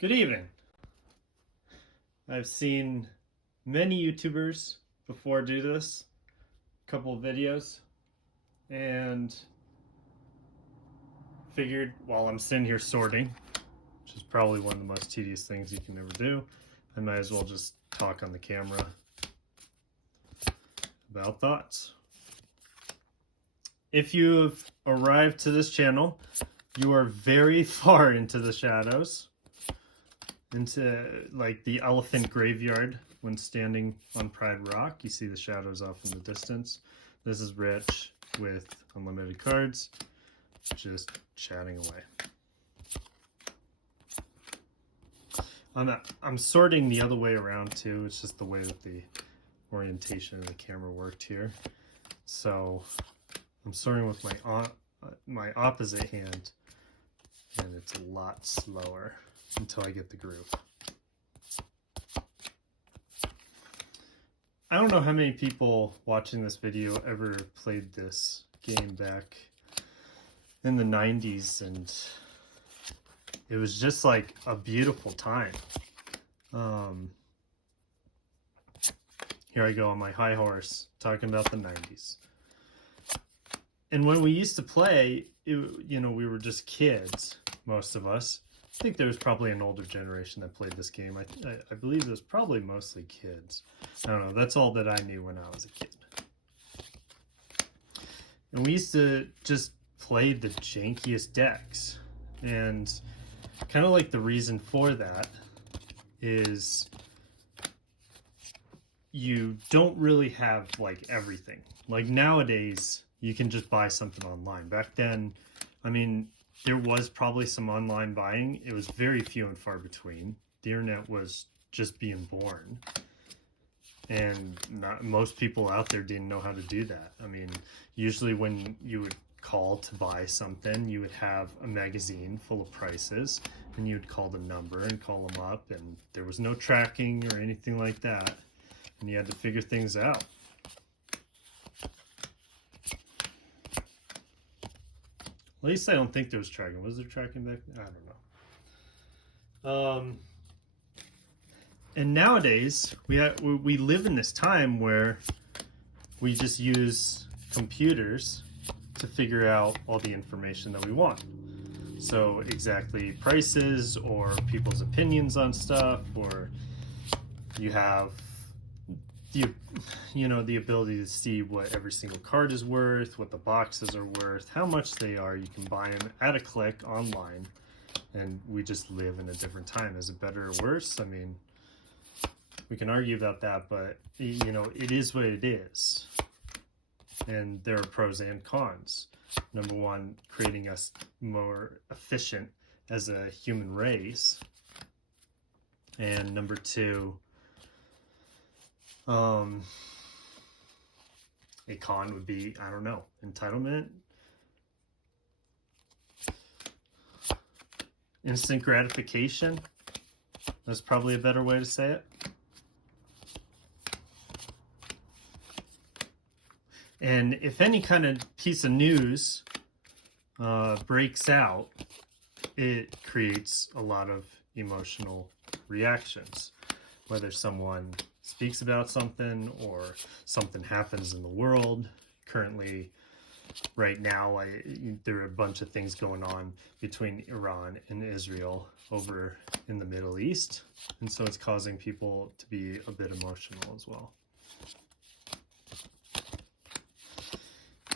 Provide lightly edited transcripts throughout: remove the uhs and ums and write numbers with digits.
Good evening. I've seen many YouTubers before do this, a couple of videos, and figured while I'm sitting here sorting, which is probably one of the most tedious things you can ever do, I might as well just talk on the camera about thoughts. If you've arrived to this channel, you are very far into the shadows, into like the elephant graveyard when standing on Pride Rock. You see the shadows off in the distance. This is Rich with unlimited cards, just chatting away. I'm sorting the other way around too. It's just the way that the orientation of the camera worked here. So I'm sorting with my opposite hand, and it's a lot slower until I get the groove. I don't know how many people watching this video ever played this game back in the 90s, and it was just like a beautiful time. Here I go on my high horse talking about the 90s. And when we used to play, we were just kids, most of us. I think there was probably an older generation that played this game. I believe it was probably mostly kids. I don't know. That's all that I knew when I was a kid. And we used to just play the jankiest decks. And kind of like the reason for that is you don't really have like everything. Like nowadays, you can just buy something online. Back then, I mean, there was probably some online buying. It was very few and far between. The internet was just being born. And most people out there didn't know how to do that. I mean, usually when you would call to buy something, you would have a magazine full of prices, and you would call the number and call them up, and there was no tracking or anything like that. And you had to figure things out. At least I don't think there was tracking. Was there tracking back then? I don't know. And nowadays, we live in this time where we just use computers to figure out all the information that we want. So exactly prices or people's opinions on stuff, or you have the ability to see what every single card is worth, what the boxes are worth, how much they are. You can buy them at a click online, and we just live in a different time. Is it better or worse? I mean, we can argue about that, but it is what it is. And there are pros and cons. Number one, creating us more efficient as a human race. And number two, a con would be, I don't know, entitlement, instant gratification. That's probably a better way to say it. And if any kind of piece of news breaks out, it creates a lot of emotional reactions. Whether someone speaks about something or something happens in the world. Currently, right now, there are a bunch of things going on between Iran and Israel over in the Middle East. And so it's causing people to be a bit emotional as well.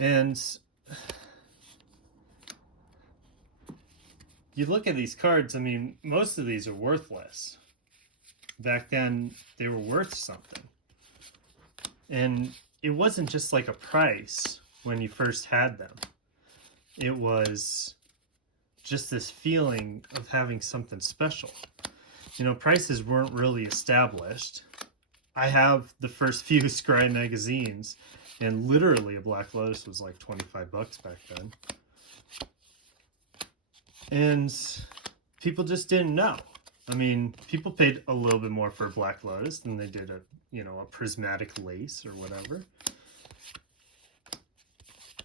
And you look at these cards, I mean, most of these are worthless. Back then, they were worth something. And it wasn't just like a price when you first had them. It was just this feeling of having something special. Prices weren't really established. I have the first few Scry magazines, and literally a Black Lotus was like $25 back then. And people just didn't know. I mean, people paid a little bit more for a Black Lotus than they did a prismatic lace or whatever.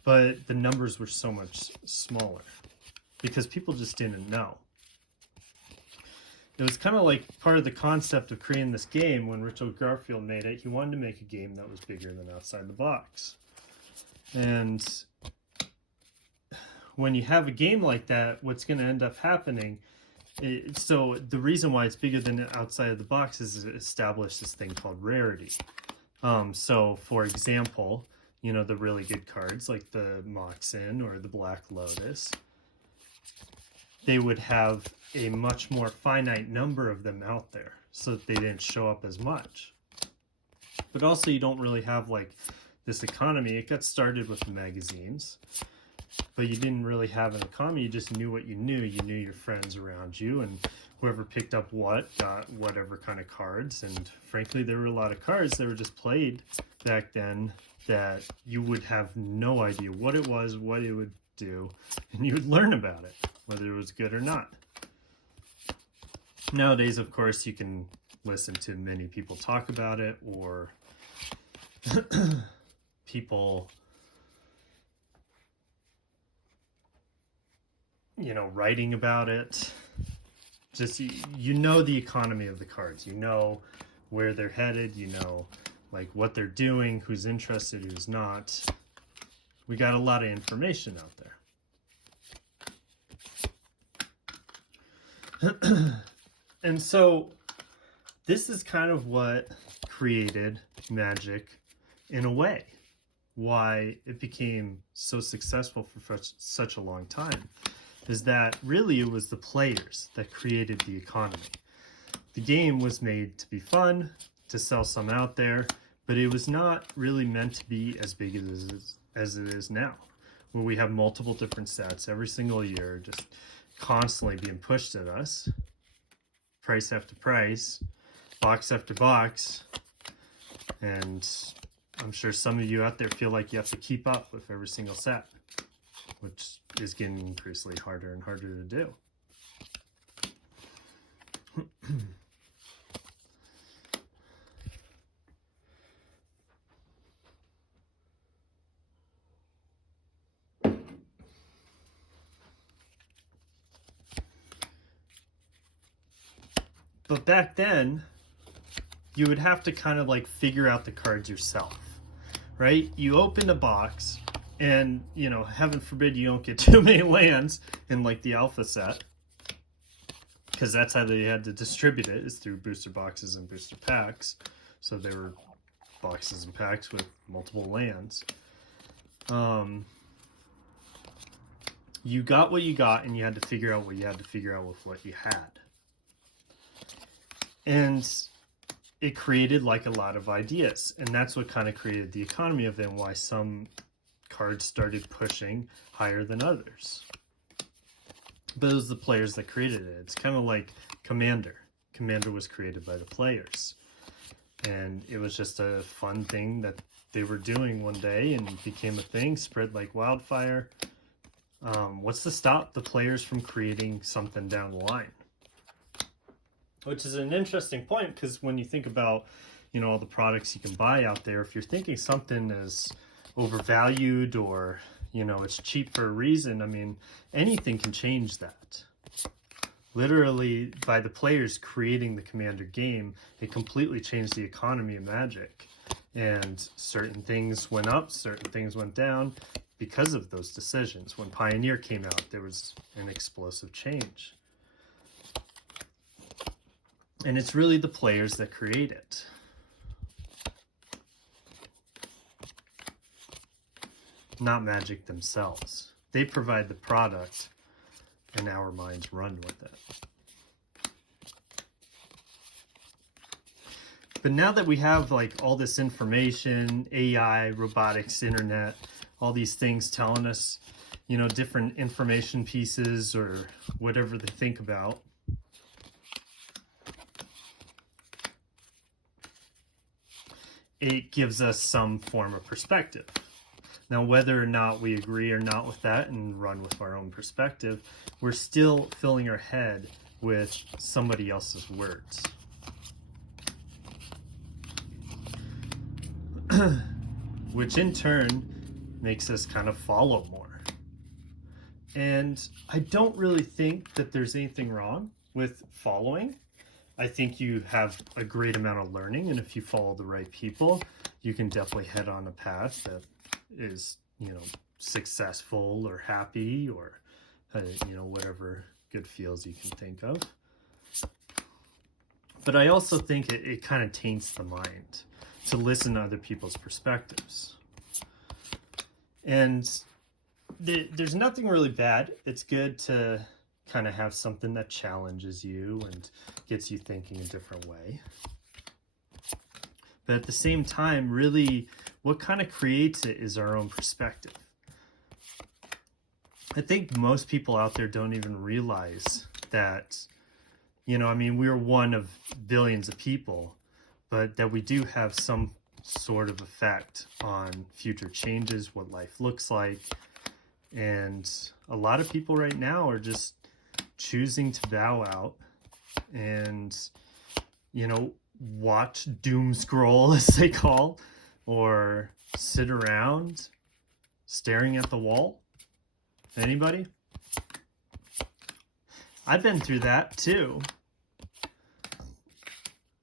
But the numbers were so much smaller because people just didn't know. it was kind of like part of the concept of creating this game. When Richard Garfield made it, he wanted to make a game that was bigger than outside the box. And when you have a game like that, what's going to end up happening, so the reason why it's bigger than outside of the box is it established this thing called rarity. So for example, you know, the really good cards like the Moxen or the Black Lotus, they would have a much more finite number of them out there, so that they didn't show up as much. But also you don't really have like this economy. It got started with the magazines, but you didn't really have an economy. You just knew what you knew. You knew your friends around you, and whoever picked up what got whatever kind of cards. And frankly, there were a lot of cards that were just played back then that you would have no idea what it was, what it would do, and you would learn about it, whether it was good or not. Nowadays, of course, you can listen to many people talk about it, or people, you know, writing about it. Just, you know, the economy of the cards, you know where they're headed, you know, like what they're doing, who's interested, who's not. We got a lot of information out there. And so this is kind of what created Magic in a way, why it became so successful for such a long time, is that really it was the players that created the economy. The game was made to be fun, to sell some out there, but it was not really meant to be as big as it is now, where we have multiple different sets every single year, just constantly being pushed at us, price after price, box after box, and I'm sure some of you out there feel like you have to keep up with every single set, which is getting increasingly harder and harder to do. But back then, you would have to kind of like figure out the cards yourself, right? You open a box, and, you know, heaven forbid you don't get too many lands in like the alpha set, because that's how they had to distribute it, is through booster boxes and booster packs. So there were boxes and packs with multiple lands. You got what you got, and you had to figure out what you had to figure out with what you had. And it created like a lot of ideas, and that's what kind of created the economy of it, and why some cards started pushing higher than others. But it was the players that created it. It's kind of like Commander. Commander was created by the players, and it was just a fun thing that they were doing one day, and became a thing, spread like wildfire. What's to stop the players from creating something down the line? Which is an interesting point, because when you think about, you know, all the products you can buy out there, if you're thinking something is overvalued, or, you know, it's cheap for a reason, I mean, anything can change that. Literally, by the players creating the Commander game, it completely changed the economy of Magic. And certain things went up, certain things went down because of those decisions. When Pioneer came out, there was an explosive change. And it's really the players that create it. Not Magic themselves. They provide the product, and our minds run with it. But now that we have like all this information, AI, robotics, internet, all these things telling us, you know, different information pieces or whatever they think about, it gives us some form of perspective. Now, whether or not we agree or not with that and run with our own perspective, we're still filling our head with somebody else's words. Which in turn makes us kind of follow more. And I don't really think that there's anything wrong with following. I think you have a great amount of learning, and if you follow the right people, you can definitely head on a path that is, successful or happy or, whatever good feels you can think of. But I also think it kind of taints the mind to listen to other people's perspectives. And there's nothing really bad. It's good to kind of have something that challenges you and gets you thinking a different way. But at the same time, really, what kind of creates it is our own perspective. I think most people out there don't even realize that, we're one of billions of people, but that we do have some sort of effect on future changes, what life looks like. And a lot of people right now are just choosing to bow out and, watch doom scroll, as they call, or sit around staring at the wall. Anybody? I've been through that too,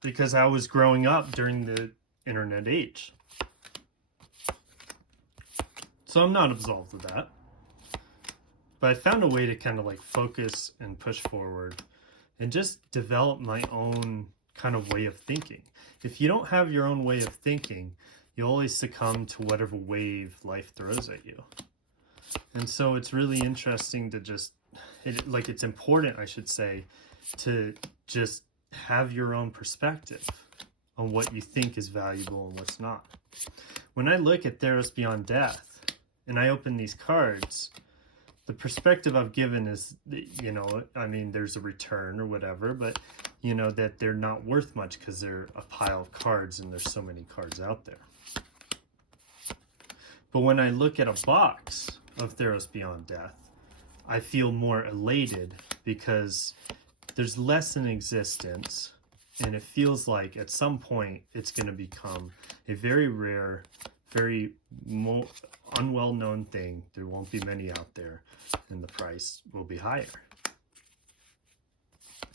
because I was growing up during the internet age. So I'm not absolved of that. But I found a way to kind of like focus and push forward and just develop my own kind of way of thinking. If you don't have your own way of thinking, you always succumb to whatever wave life throws at you. And so it's really interesting to it's important, I should say, to just have your own perspective on what you think is valuable and what's not. When I look at Theros Beyond Death and I open these cards, the perspective I've given is, there's a return or whatever, but, that they're not worth much because they're a pile of cards and there's so many cards out there. But when I look at a box of Theros Beyond Death, I feel more elated because there's less in existence, and it feels like at some point it's going to become a very rare, very unwell-known thing. There won't be many out there, and the price will be higher.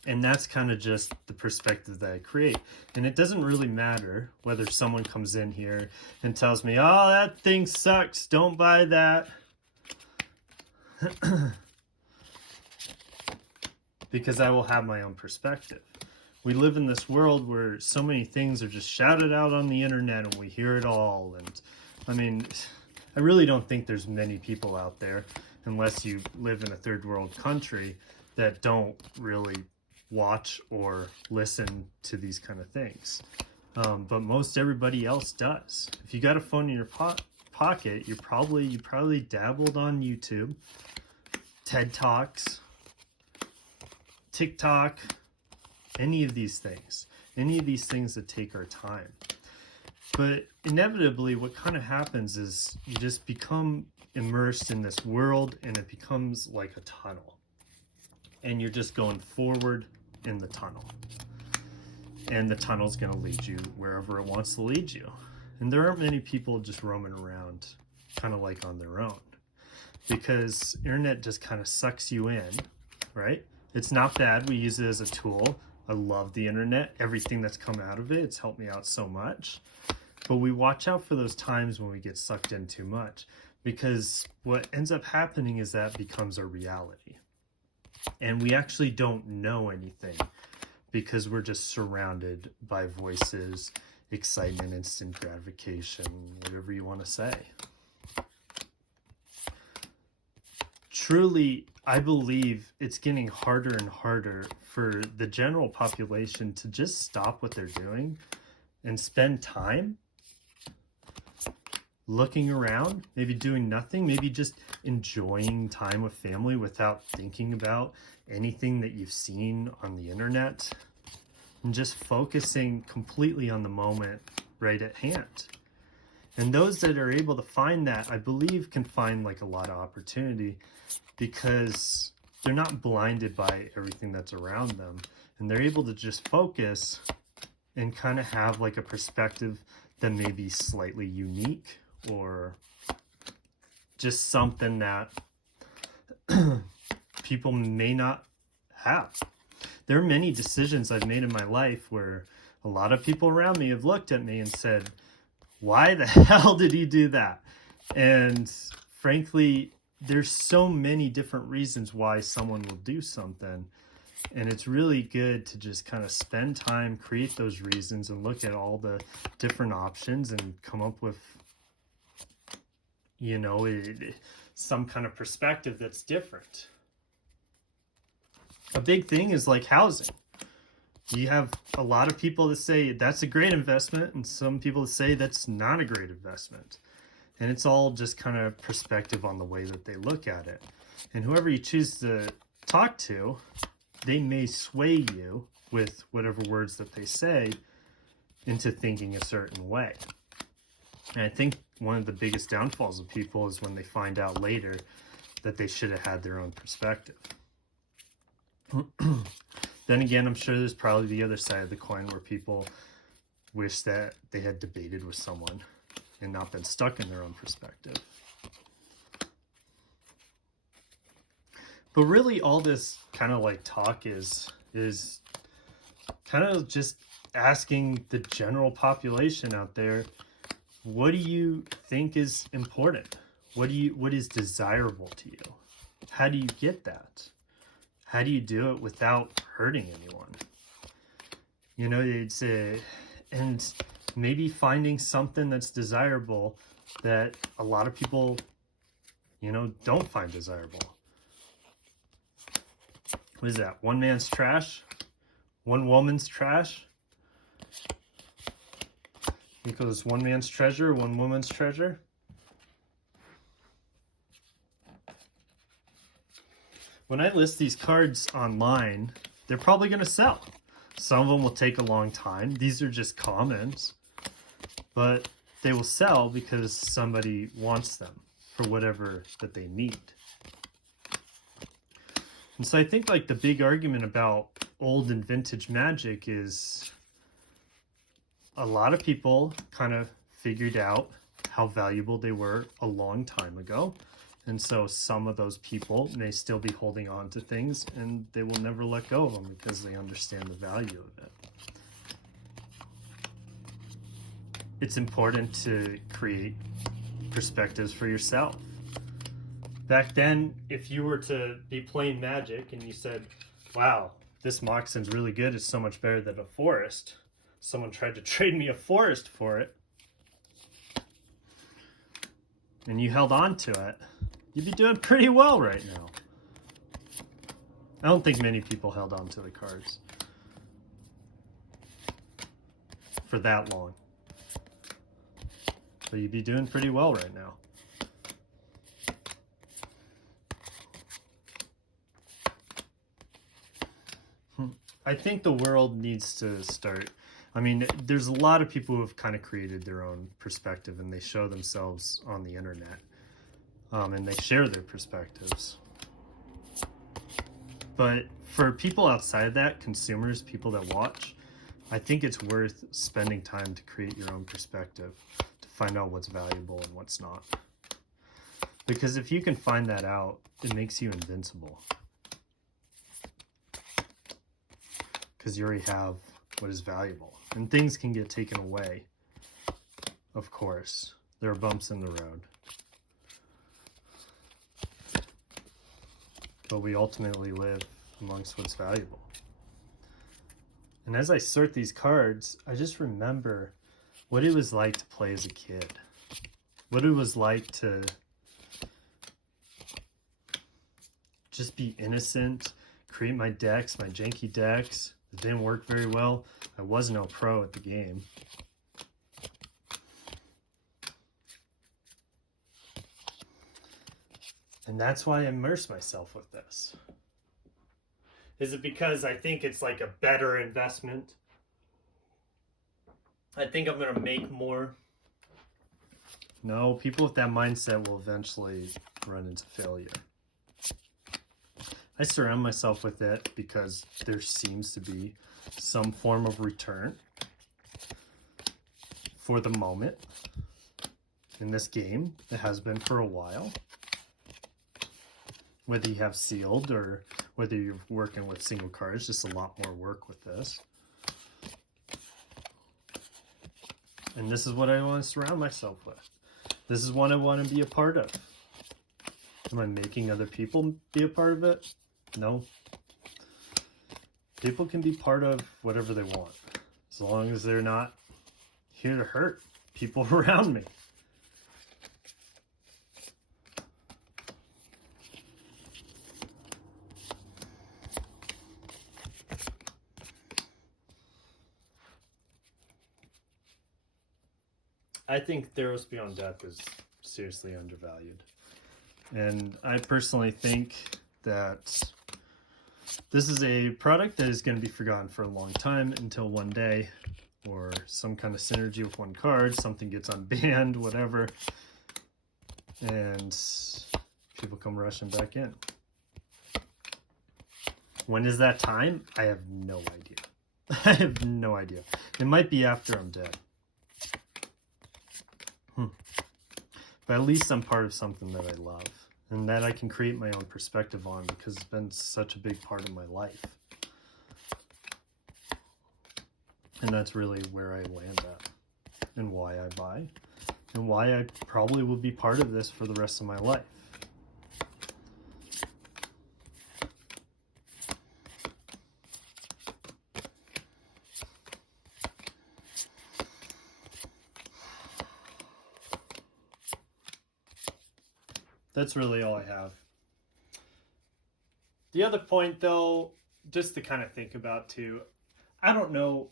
And that's kind of just the perspective that I create. And it doesn't really matter whether someone comes in here and tells me, oh, that thing sucks, don't buy that. Because I will have my own perspective. We live in this world where so many things are just shouted out on the internet and we hear it all. And I really don't think there's many people out there, unless you live in a third world country, that don't really watch or listen to these kind of things. But most everybody else does. If you got a phone in your pocket, you probably dabbled on YouTube, TED Talks, TikTok, any of these things that take our time. But inevitably what kind of happens is you just become immersed in this world and it becomes like a tunnel. And you're just going forward in the tunnel. And the tunnel's going to lead you wherever it wants to lead you. And there aren't many people just roaming around kind of like on their own. Because internet just kind of sucks you in, right? It's not bad. We use it as a tool. I love the internet. Everything that's come out of it, it's helped me out so much. But we watch out for those times when we get sucked in too much. Because what ends up happening is that becomes our reality. And we actually don't know anything because we're just surrounded by voices, excitement, instant gratification, whatever you want to say. Truly, I believe it's getting harder and harder for the general population to just stop what they're doing and spend time looking around, maybe doing nothing, maybe just enjoying time with family without thinking about anything that you've seen on the internet, and just focusing completely on the moment right at hand. And those that are able to find that, I believe, can find like a lot of opportunity because they're not blinded by everything that's around them, and they're able to just focus and kind of have like a perspective that may be slightly unique or just something that people may not have. there are many decisions I've made in my life where a lot of people around me have looked at me and said, why the hell did you do that? And frankly, there's so many different reasons why someone will do something. And it's really good to just kind of spend time, create those reasons, and look at all the different options and come up with, you know, some kind of perspective that's different. A big thing is like housing. You have a lot of people that say that's a great investment, and some people that say that's not a great investment. And it's all just kind of perspective on the way that they look at it. And whoever you choose to talk to, they may sway you with whatever words that they say into thinking a certain way. And I think one of the biggest downfalls of people is when they find out later that they should have had their own perspective. Then again, I'm sure there's probably the other side of the coin where people wish that they had debated with someone and not been stuck in their own perspective. But really all this kind of like talk is kind of just asking the general population out there, what do you think is important? What is desirable to you? How do you get that? How do you do it without hurting anyone? You know, and maybe finding something that's desirable that a lot of people, you know, don't find desirable. What is that? One man's trash? One woman's trash? Equals one man's treasure, one woman's treasure? When I list these cards online, they're probably going to sell. Some of them will take a long time. These are just comments. But they will sell because somebody wants them for whatever that they need. And so I think like the big argument about old and vintage Magic is a lot of people kind of figured out how valuable they were a long time ago. And so some of those people may still be holding on to things and they will never let go of them because they understand the value of it. It's important to create perspectives for yourself. Back then, if you were to be playing Magic and you said, wow, this Moxon's really good, it's so much better than a forest. Someone tried to trade me a forest for it, and you held on to it, you'd be doing pretty well right now. I don't think many people held on to the cards for that long. But you'd be doing pretty well right now. I think the world needs to start. I mean, there's a lot of people who have kind of created their own perspective and they show themselves on the internet. And they share their perspectives. But for people outside of that, consumers, people that watch, I think it's worth spending time to create your own perspective, to find out what's valuable and what's not. Because if you can find that out, it makes you invincible. Because you already have what is valuable. And things can get taken away, of course. There are bumps in the road. But we ultimately live amongst what's valuable. And as I sort these cards, I just remember what it was like to play as a kid. What it was like to just be innocent, create my decks, my janky decks. It didn't work very well. I was no pro at the game. And that's why I immerse myself with this. Is it because I think it's like a better investment? I think I'm going to make more. No, people with that mindset will eventually run into failure. I surround myself with it because there seems to be some form of return for the moment in this game. It has been for a while. Whether you have sealed or whether you're working with single cards, just a lot more work with this. And this is what I want to surround myself with. This is what I want to be a part of. Am I making other people be a part of it? No. People can be part of whatever they want, as long as they're not here to hurt people around me. I think Theros Beyond Death is seriously undervalued. And I personally think that this is a product that is going to be forgotten for a long time until one day, or some kind of synergy with one card, something gets unbanned, whatever, and people come rushing back in. When is that time? I have no idea. I have no idea. It might be after I'm dead. But at least I'm part of something that I love and that I can create my own perspective on, because it's been such a big part of my life. And that's really where I land at, and why I buy, and why I probably will be part of this for the rest of my life. That's really all I have. The other point, though, just to kind of think about too, I don't know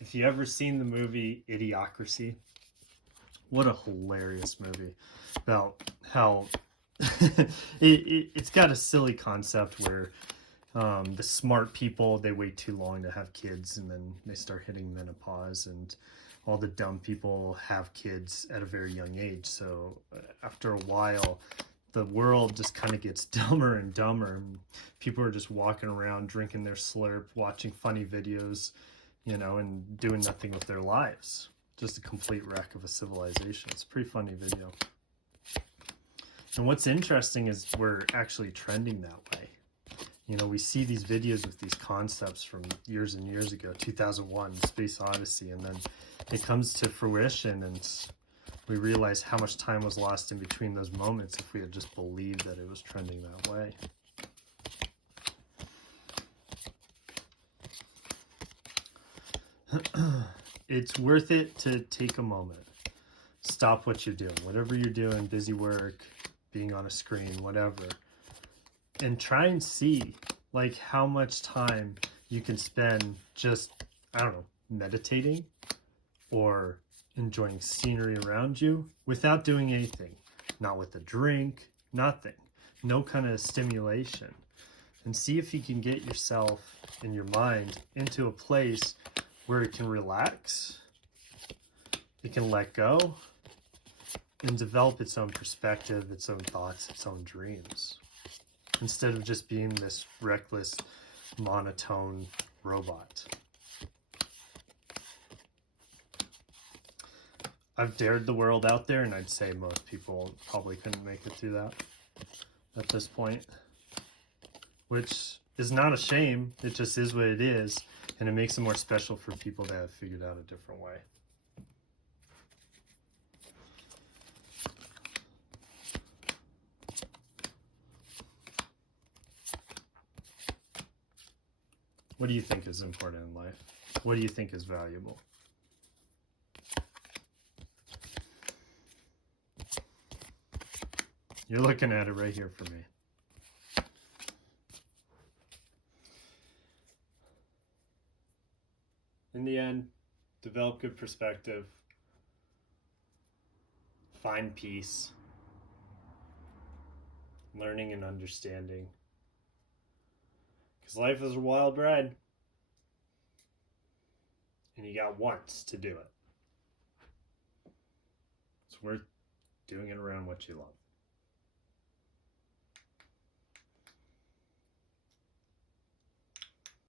if you ever seen the movie Idiocracy. What a hilarious movie about how it's got a silly concept where the smart people, they wait too long to have kids, and then they start hitting menopause, and all the dumb people have kids at a very young age. So after a while, the world just kind of gets dumber and dumber. People are just walking around drinking their slurp, watching funny videos, you know, and doing nothing with their lives. Just a complete wreck of a civilization. It's a pretty funny video. And what's interesting is we're actually trending that way. You know, we see these videos with these concepts from years and years ago, 2001, Space Odyssey, and then it comes to fruition, and we realize how much time was lost in between those moments if we had just believed that it was trending that way. It's worth it to take a moment. Stop what you're doing, whatever you're doing, busy work, being on a screen, whatever, and try and see like how much time you can spend just, I don't know, meditating or enjoying scenery around you without doing anything. Not with a drink, nothing. No kind of stimulation. And see if you can get yourself and your mind into a place where it can relax, it can let go, and develop its own perspective, its own thoughts, its own dreams, instead of just being this reckless, monotone robot. I've dared the world out there, and I'd say most people probably couldn't make it through that at this point, which is not a shame. It just is what it is, and it makes it more special for people that have figured out a different way. What do you think is important in life? What do you think is valuable? You're looking at it right here for me. In the end, develop good perspective, find peace, learning and understanding. Because life is a wild ride, and you got once to do it. It's worth doing it around what you love.